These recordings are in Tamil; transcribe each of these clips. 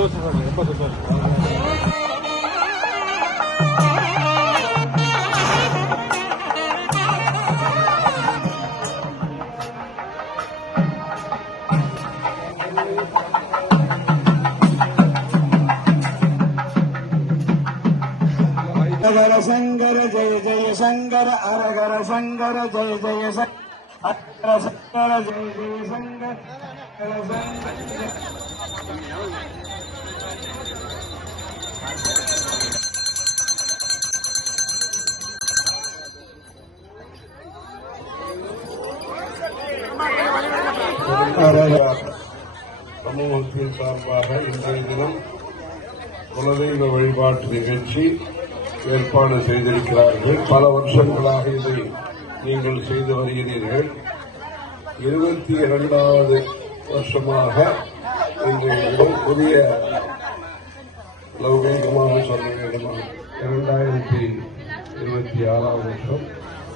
சந்தோஷம் சாமி, ரொம்ப சந்தோஷம். ஹரஹர சங்கர ஜெய ஜெய சங்கர ஹரஹர சங்கர ஜெய ஜெய ஹரஹர சங்கர ஜெய ஜெய சங்கர சமூகத்தின் சார்பாக இன்றைய தினம் குலதெய்வ வழிபாட்டு நிகழ்ச்சி ஏற்பாடு செய்திருக்கிறார்கள். பல வருஷங்களாக இதை நீங்கள் செய்து வருகிறீர்கள். 22வது வருஷமாக இன்றைய தினம் புதிய லௌகீகமாக சொல்ல வேண்டுமா 2026ஆம் வருஷம்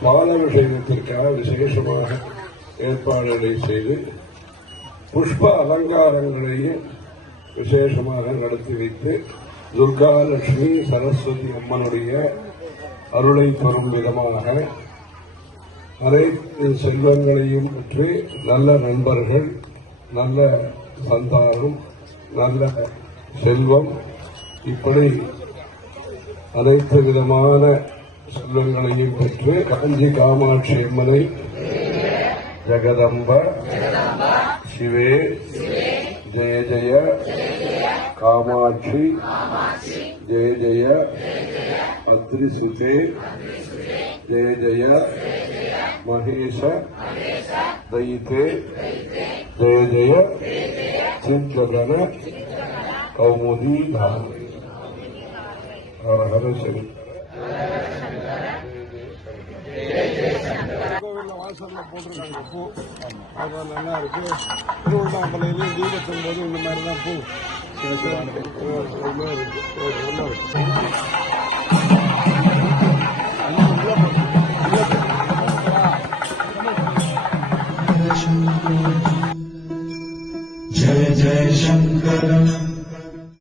பாலாபிஷேகத்திற்காக விசேஷமாக ஏற்பாடுகளை செய்து புஷ்ப அலங்காரங்களையும் விசேஷமாக நடத்தி வைத்து துர்காலட்சுமி சரஸ்வதி அம்மனுடைய அருளை பெறும் விதமாக அனைத்து செல்வங்களையும் பெற்று நல்ல நண்பர்கள், நல்ல சந்தானம், நல்ல செல்வம், இப்படி அனைத்து விதமான செல்வங்களையும் பெற்று காஞ்சி காமாட்சி அம்மனை ஜெகதம்ப சிவே ஜெய ஜெய காமாட்சி ஜெய ஜெய அத்ரிசுதே ஜெய ஜெய மகேஷ தைத்தே ஜெய ஜெய சித்ககன கௌமுதி தாரணை. ஹர சங்கர. கோவில்ல வாசல்ல போட்டிருக்காங்க பூ, அது நல்லா இருக்கு. திருவண்ணாமலையிலையும் தீபத்தின் போது இந்த மாதிரி தான் பூ இருக்கு.